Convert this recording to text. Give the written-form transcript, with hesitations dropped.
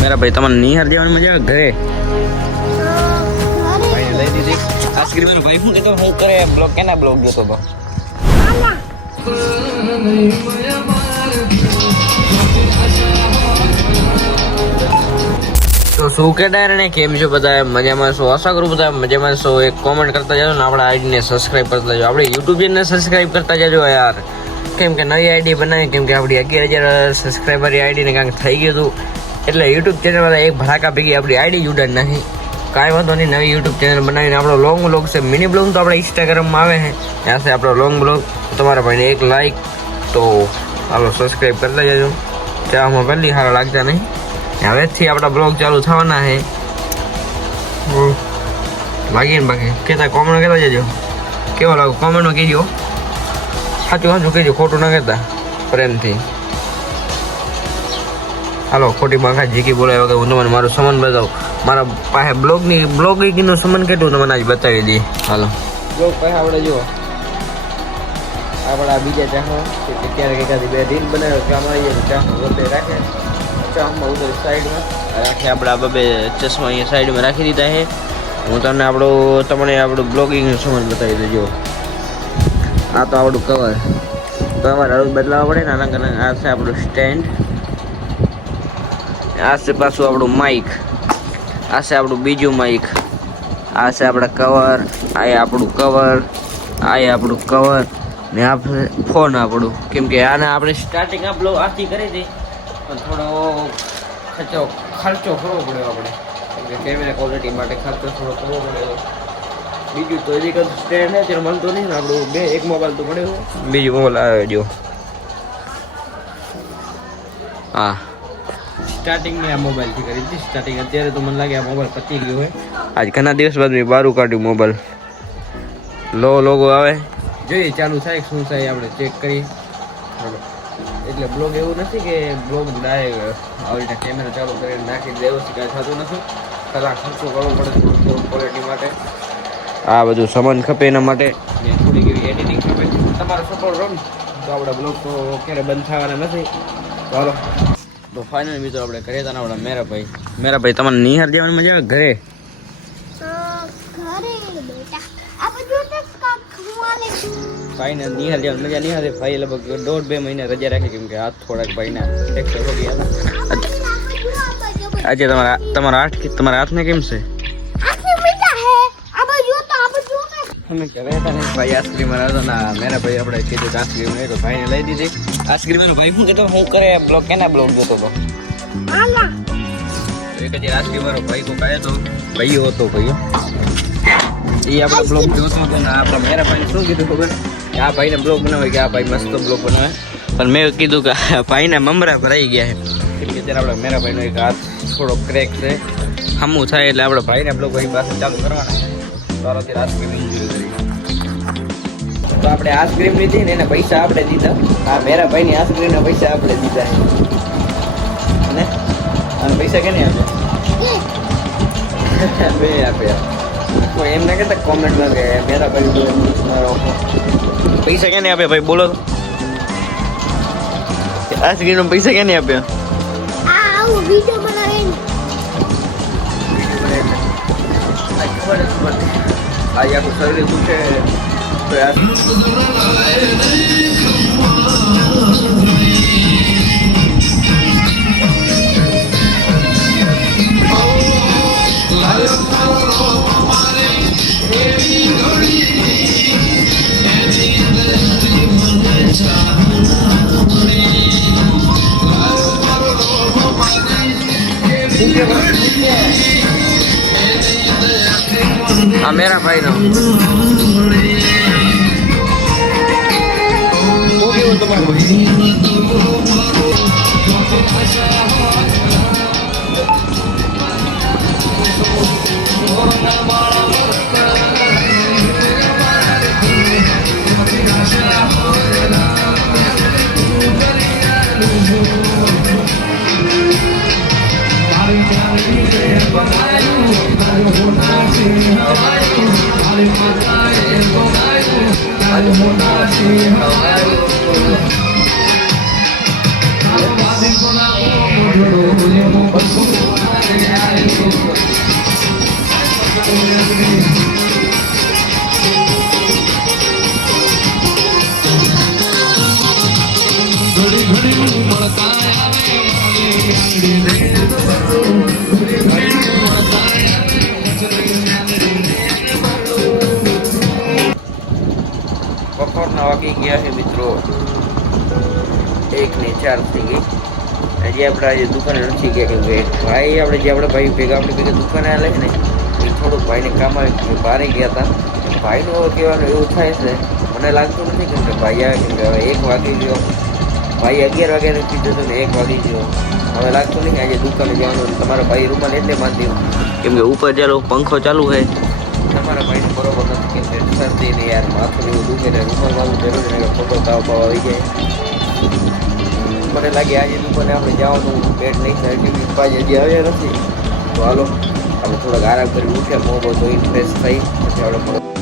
मेरा भाई तमन निहार देवन मजा घरे भाई ले दीदी आइसक्रीम मेरा भाई हूं तो હું કરે બ્લોગ કેના બ્લોગ જોતો તો तो શું કેડા ને કેમ છો બધા મજામાં છો આશા કરું બધા મજામાં છો એક કોમેન્ટ કરતા જાજો ને આપણા આઈડી ને સબસ્ક્રાઇબ કરતા જાજો આપણે YouTube ચેનલ ને સબસ્ક્રાઇબ કરતા જાજો યાર કેમ કે નવી આઈડી બનાવી કેમ કે આપણી 11000 સબસ્ક્રાઇબર આઈડી ને કાંઈક થઈ ગયું હતું એટલે YouTube ચેનલ વાળા એક ભડાકા ભેગી આપણી આઈડી ઉડાડ નાખી કાંઈ વાંધો નહીં નવી YouTube ચેનલ બનાવીને આપણો લોંગ બ્લોગ છે મિની બ્લોગ તો આપણા ઇન્સ્ટાગ્રામમાં આવે છે ત્યાં છે આપણો લોંગ બ્લોગ તમારા ભાઈને એક લાઈક તો હાલો સબસ્ક્રાઇબ કરતા જાજો ચામાં પહેલી સારા લાગતા નહીં હવેથી આપણા બ્લોગ ચાલુ થવાના છે લાગીએ ને બાકી કહેતા કોમેન્ટ કહેતા જજો કેવો લાગુ કોમેન્ટમાં કહેજો સાચું સાચું કહેજો ખોટું ના કહેતા પ્રેમથી હાલો ખોટી બાખા જીકી બોલાય વગર હું તમને મારું સામાન બતાવું મારા પાસે બ્લોગિંગનું સામાન કેટલું તમને આજ બતાવી દઈએ હાલો બ્લોગ પાસે આપણે જુઓ આપણા બીજા ચાહો કે ક્યારેક એકાદી બે રીલ બનાવ્યો કામ આવી જાય ચાહો વધે રાખે ચાહમાં ઉધર સાઈડમાં રાખી આપણા બબે ચશ્મા અહીંયા સાઈડમાં રાખી દીધા છે હું તમને આપણું બ્લોગિંગનું સામાન બતાવી દેજો આ તો આપણું કવર રોજ બદલાવવા પડે ને આના કારણે આ છે આપણું સ્ટેન્ડ આ છે પાછું આપણું માઇક આ છે આપણું બીજું માઇક આ છે આપણા કવર આ આપણું કવર આ આપણું કવર ને આ ફોન આપણું કેમ કે આને આપણે સ્ટાર્ટિંગ આ બ્લોગ આથી કરી હતી પણ થોડો ખર્ચો કરવો પડ્યો આપણે કેમ કે કેમેરા ક્વોલિટી માટે ખર્ચો થોડો કરવો પડ્યો બીજું તો એક સ્ટેન્ડ છે ત્યારે મળતો નહીં ને આપણું એક મોબાઈલ તો પડ્યો બીજું મોબાઈલ આવે જો હા સ્ટાર્ટિંગની આ મોબાઈલથી કરી હતી સ્ટાર્ટિંગ અત્યારે તો મને લાગે આ મોબાઈલ પતી ગયો હોય આજ ઘણા દિવસ બાદ મેં બારું કાઢ્યું મોબાઈલ લોગો આવે જોઈએ ચાલુ થાય શું થાય આપણે ચેક કરીએ એટલે બ્લોગ એવું નથી કે બ્લોગ ડાયરેક્ટ આવી રીતે કેમેરા ચાલુ કરીને નાખી વ્યવસ્થિત કાંઈ થતું નથી કલાક ખર્ચો કરવો પડે થોડું ક્વોલિટી માટે આ બધું સામાન ખપે એના માટે ને થોડીક એવી એડિટિંગ ખપે તમારો સપોર્ટ રહો ને તો આપણા બ્લોગ તો ક્યારે બંધ થવાના નથી ચાલો તો ફાઇનલ મિત્રો આપણે ઘરે હતા આપણા મેરા ભાઈ તમને નિહાર દેવાની મજા આવે ઘરે ભાઈને નિહાર દેવાની મજા નહીં આવે ભાઈ લગભગ 1.5-2 મહિના રજા રાખી કેમ કે હાથ થોડાક ભાઈના ફ્રેક્ચર હો ગયા આજે તમારા હાથને કેમ છે અમે કહેતા હતા ને ભાઈ આઈસ્ક્રીમ બનાવતો ના મેરા ભાઈ આપણે કીધું કે આઈસ્ક્રીમ નહીં તો ભાઈને લઈ દીધી આઈસ્ક્રીમ ભાઈ શું કહેતો હું કરે બ્લોગ કેના બ્લોગ જોતો હતો એક જ આઈસ્ક્રીમ વાળો ભાઈ કો કહે તો ભાઈઓ હતો ભાઈઓ એ આપણા બ્લોગ જોતો હતો ને આપણા મેરા ભાઈને શું કીધું ખબર કે આ ભાઈને બ્લોગ બનાવે કે આ ભાઈ મસ્ત બ્લોગ બનાવે પણ મેં કીધું કે ભાઈના મમરા ભરાઈ ગયા છે કેમ કે ત્યારે આપણા મેરા ભાઈનો એક હાથ થોડો ક્રેક છે હમું થાય એટલે આપણા ભાઈના બ્લોગ અહીં પાસે ચાલુ કરવાના તો આપણે આઈસ્ક્રીમ લીધી ને એના પૈસા આપણે દીધા આ મેરા ભાઈની આઈસ્ક્રીમના પૈસા આપણે દીધા ને અને પૈસા કેને આપ્યા બે આપ્યા કોઈ એમ ના કહેતા કોમેન્ટમાં કે મેરા ભાઈ પૈસા કેને આપ્યા ભાઈ બોલો તો આઈસ્ક્રીમના પૈસા કેને આપ્યા आज आपको शरीर दुखे तो यार हाँ मेरा भाई ना બપોરના વાગી ગયા છે મિત્રો, 1:04 થઈ ગઈ. હજી આપણે આજે દુકાને નથી ગયા કેમ કે ભાઈ આપણે ભાઈ ભેગા દુકાને આવે ને એ થોડુંક ભાઈને કામ આવી બહાર ગયા હતા. ભાઈનું કહેવાનું એવું થાય છે, મને લાગતું નથી કેમ કે ભાઈ આવે કેમ કે હવે 1 વાગી ગયો. ભાઈ 11 વાગ્યાનું કીધું હતું ને 1 વાગી ગયો. હવે લાગતું નહીં આજે દુકાને જવાનું. તમારા ભાઈ રૂમાલ એટલે બાંધી કેમ કે ઉપર ચાલો પંખો ચાલુ છે. તમારા ભાઈને બરોબર નથી કેમ કે શરદી ને યાર માથું એવું દુખે ને રૂમાલ વાળું જરૂરી ને ફોટો તાવ આવી જાય. મને લાગે આજે દુકાને આપણે જવાનું પેટ નહીં થાય કે ભાઈ હજી આવ્યા નથી. તો હાલો આપણે થોડાક આરામ કરી ઉઠ્યા મોં બહુ ધોઈને ફ્રેશ થઈ પછી આપણે